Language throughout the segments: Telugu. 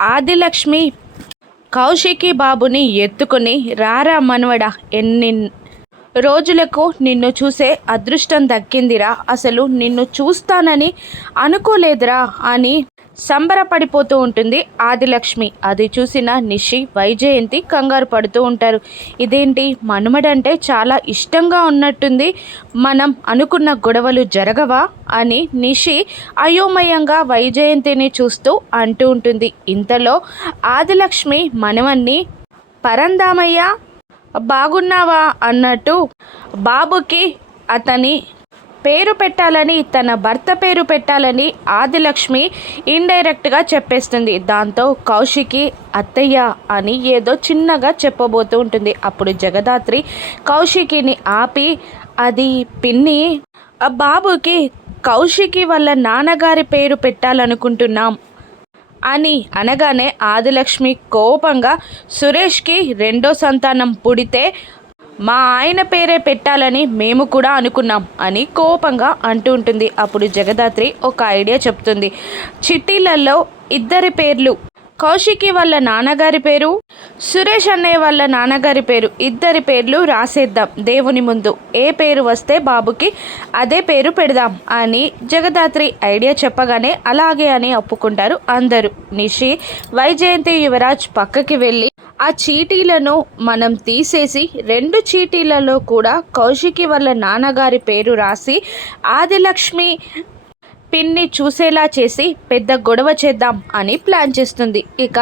ఆదిలక్ష్మి కౌశికి బాబుని ఎత్తుకుని రారా మనవడా ఎన్ని రోజులకు నిన్ను చూసే అదృష్టం దక్కిందిరా. అసలు నిన్ను చూస్తానని అనుకోలేదురా అని సంబరపడిపోతూ ఉంటుంది ఆదిలక్ష్మి. అది చూసిన నిషి వైజయంతి కంగారు పడుతూ ఉంటారు. ఇదేంటి? మనుమడంటే చాలా ఇష్టంగా ఉన్నట్టుంది. మనం అనుకున్న గొడవలు జరగవా? అని నిషి అయోమయంగా వైజయంతిని చూస్తూ అంటూ ఉంటుంది. ఇంతలో ఆదిలక్ష్మి మనవన్ని పరందామయ్య బాగున్నావా? అన్నట్టు బాబుకి అతని పేరు పెట్టాలని తన భర్త పేరు పెట్టాలని ఆదిలక్ష్మి ఇండైరెక్ట్గా చెప్పేస్తుంది. దాంతో కౌశికి అత్తయ్య అని ఏదో చిన్నగా చెప్పబోతూ ఉంటుంది. అప్పుడు జగదాత్రి కౌశికిని ఆపి అది పిన్ని ఆ బాబుకి కౌశికి వాళ్ళ నాన్నగారి పేరు పెట్టాలనుకుంటున్నాం అని అనగానే ఆదిలక్ష్మి కోపంగా సురేష్కి రెండో సంతానం పుడితే మా ఆయన పేరే పెట్టాలని మేము కూడా అనుకున్నాం అని కోపంగా అంటూ ఉంటుంది. అప్పుడు జగదాత్రి ఒక ఐడియా చెప్తుంది. చిట్టీలలో ఇద్దరి పేర్లు కౌశికి వాళ్ళ నాన్నగారి పేరు సురేష్ అన్నయ్య వాళ్ళ నాన్నగారి పేరు ఇద్దరి పేర్లు రాసేద్దాం దేవుని ముందు. ఏ పేరు వస్తే బాబుకి అదే పేరు పెడదాం అని జగదాత్రి ఐడియా చెప్పగానే అలాగే అని ఒప్పుకుంటారు అందరూ. నిషి వైజయంతి యువరాజ్ పక్కకి వెళ్ళి ఆ చీటీలను మనం తీసేసి రెండు చీటీలలో కూడా కౌశికి వాళ్ళ నాన్నగారి పేరు రాసి ఆదిలక్ష్మి పిన్ని చూసేలా చేసి పెద్ద గొడవ చేద్దాం అని ప్లాన్ చేస్తుంది. ఇక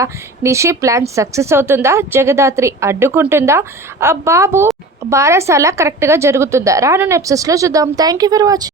నిషి ప్లాన్ సక్సెస్ అవుతుందా? జగదాత్రి అడ్డుకుంటుందా? బాబు బారసాల కరెక్ట్గా జరుగుతుందా? రాను నెప్సెస్లో చూద్దాం. Thank you for watching